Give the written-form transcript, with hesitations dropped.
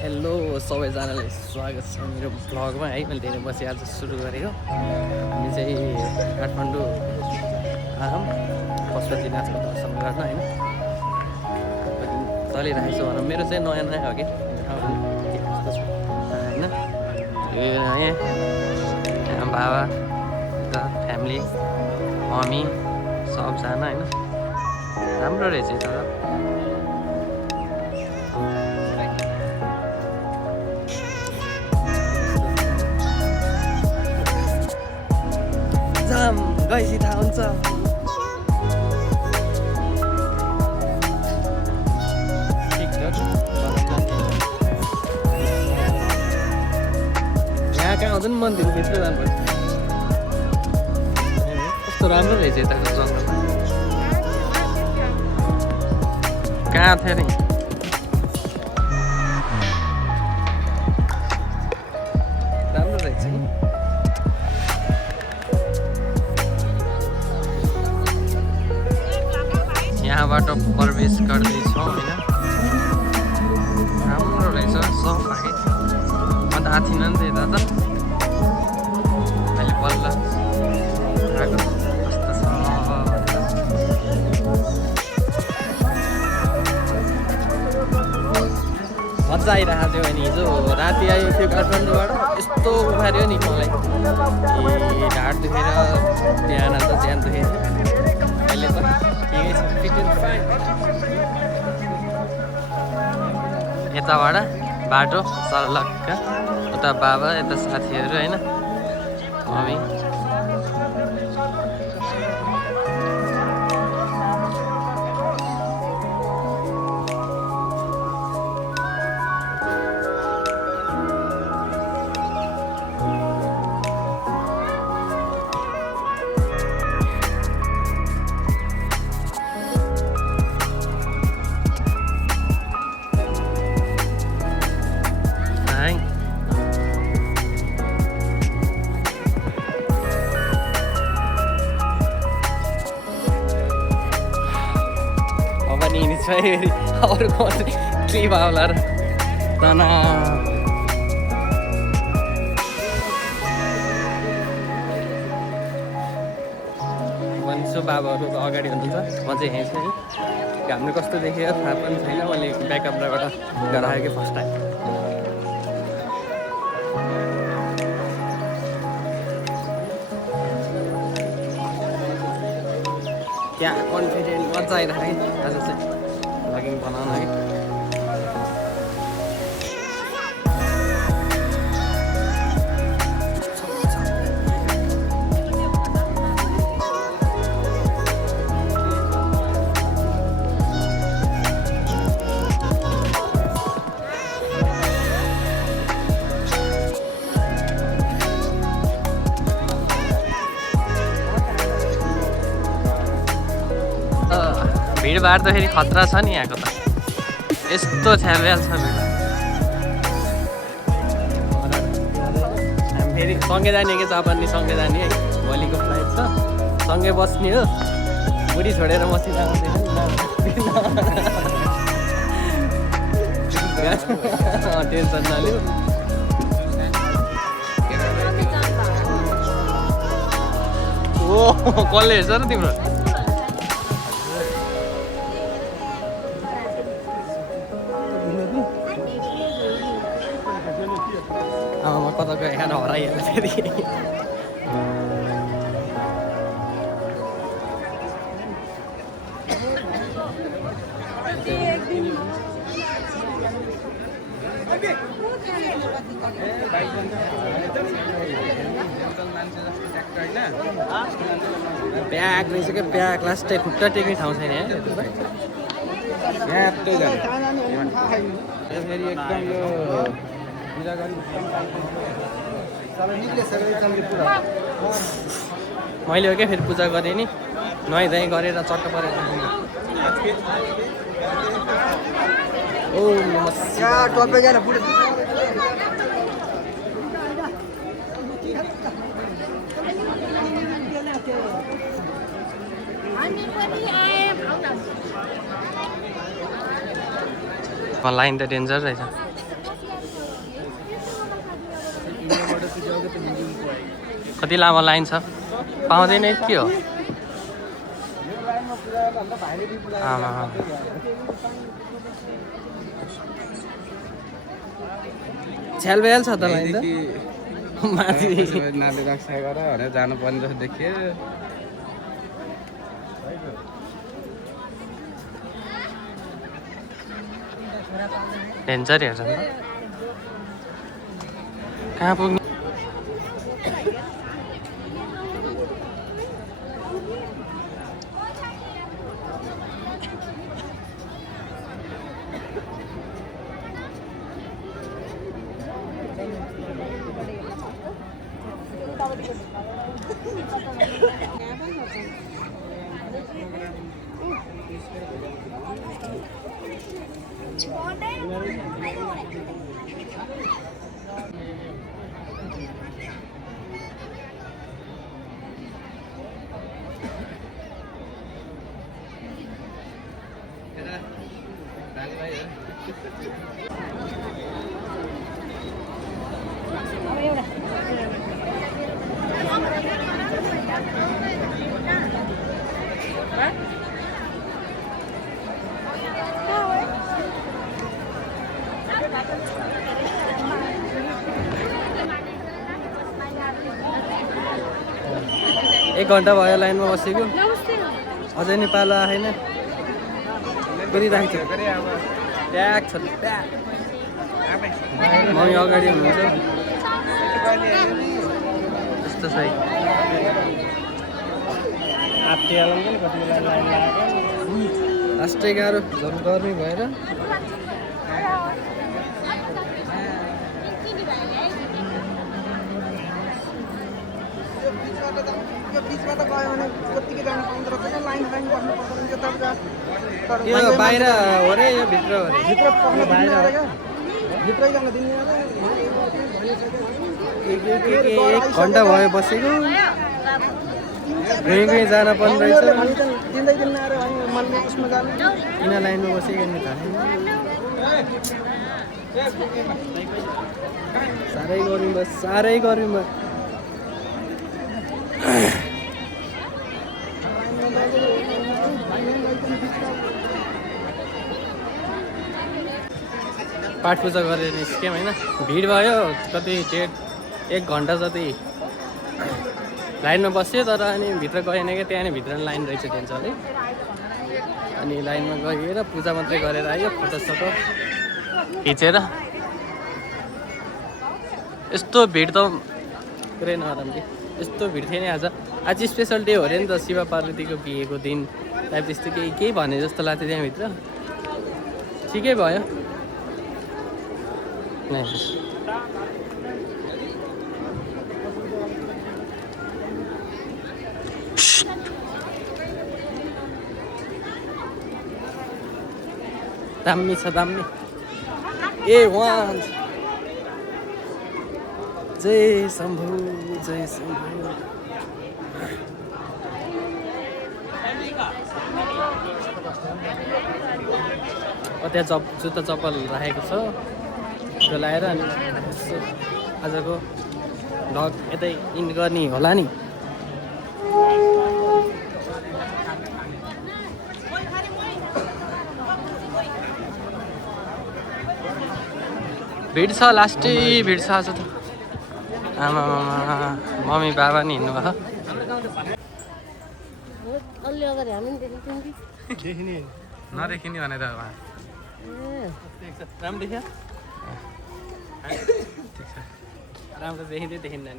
Hello सबैजनालाई स्वागत छ मेरो भ्लगमा है। मैले धेरै बसी आज सुरु गरेको। हामी चाहिँ काठमाडौँ आयौँ पशुपतिनाथको दर्शन गर्न होइन। चलिरहेको छ भनौँ। मेरो चाहिँ नयाँ नयाँ हो कि कस्तो छ होइन। यहाँ बाबा र फ्यामिली मम्मी सबजना होइन। राम्रो रहेछ तर जाम गएपछि थाहा हुन्छ। यहाँ कहाँ आउँछ नि मन्दिरभित्र जानुपर्छ। कस्तो राम्रो रहेछ यताको जङ्गल। कहाँ थियो नि राम्रो रहेछ नि। यहाँबाट प्रवेश गर्दैछौँ होइन। राम्रो रहेछ सफा है। म त आएको थिइनँ नि त यता त अहिले बल्ल आएको कस्तो छ। मजा आइरहेको थियो भने हिजो राति आएको थियो काठमाडौँबाट। यस्तो उखाऱ्यो नि मलाई ढाड दुखेर बिहान त ज्यान दुखेको थियो। अहिले त ठिकै छ फिट एन्ड फाइन। यताबाट बाटो सर्लक्क उता बाबा यता साथीहरू होइन मम्मी। अरूको क्लिप आउला र तना भन्छु। बाबाहरू अगाडि हुनुहुन्छ म चाहिँ यहीँ छु है। घामले कस्तो देखेको थाहा पनि छैन। मैले ब्याकअपबाट गराएको कि फर्स्ट टाइम। क्या कन्फिडेन्ट मजा आइरहेको है आज चाहिँ भ्लगिङ बनाउन है। भिडभाड त फेरि खतरा छ नि यहाँको त। यस्तो छ्यालब्याल छ भिड। हामी फेरि सँगै जाने कि जापानी सँगै जाने है। भोलिको फ्लाइट छ सँगै बस्ने हो। बुढी छोडेर मसित आउँदैन टेन्सन नलिउ। ओ कसले हेर्छ र तिम्रो। आमामा कता गयो यहाँ हराइहाल्छ फेरि। ब्याग रहेछ क्या ब्याग लास्टै खुट्टा टेक्ने ठाउँ छैन यहाँ। फेरि एकदम यो मैले हो क्या फेरि पूजा गरेँ नि नुहाइधुवाइ गरेर चट्ट परेर। ओ लाइन त डेन्जर रहेछ। कति लामो लाइन छ पाउँदैन के हो छ्याल बेल छ त लाइन त माथि नाली रक्षा गरेर भनेर जानुपर्ने जस्तो देखियो डेन्जर हेर्छ कहाँ पुग्ने 1 घन्टा भयो लाइनमा बसेको अझै नेपाल आएन गरिराखेको छ ट्याग छ मम्मी अगाडि हुनुहुन्छ त्यस्तो छ लास्टै गाह्रो झन् गर्मी भएर यो बाहिर हो रे यो भित्र हो रे एक घन्टा भयो बसेको कहीँ जान पर्ने रहेछ किन लाइनमा बसेको नि साह्रै गर्मी बस साह्रै गर्मी पाठ पूजा गरेर निस्क्यौँ होइन भिड भयो कति 1 घन्टा जति लाइनमा बस्यो तर अनि भित्र गएन क्या त्यहाँ भित्र लाइन रहेछ डेन्जरले अनि लाइनमा गएर पूजा मात्रै गरेर आयो फोटोसोटो खिचेर यस्तो भिड त पुरै नराम्रो यस्तो भिड थियो नि आज स्पेसल डे हो अरे नि त शिव पार्वतीको बिहेको दिन टाइप त्यस्तो केही भने जस्तो लाग्थ्यो त्यहाँभित्र ठिकै भयो दामी छ दामी A1 जय शम्भु जय शम्भु त्यहाँ जुत्ता चप्पल राखेको छ त्यो लाएर अनि आजको भ्लग यतै इन गर्ने होला नि भिड छ लास्टै भिड छ आज त आमा मम्मी बाबा नि हिँड्नु भयो नदेखिने भनेर राम्रो देखियो राम्रो देखिँदै देखिँदैन